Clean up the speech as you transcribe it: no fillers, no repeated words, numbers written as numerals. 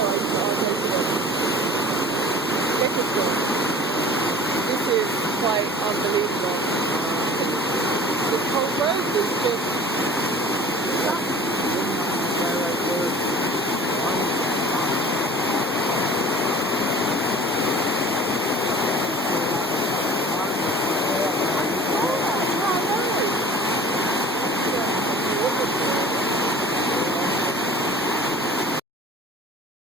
Look at this. This is quite unbelievable. This whole road is just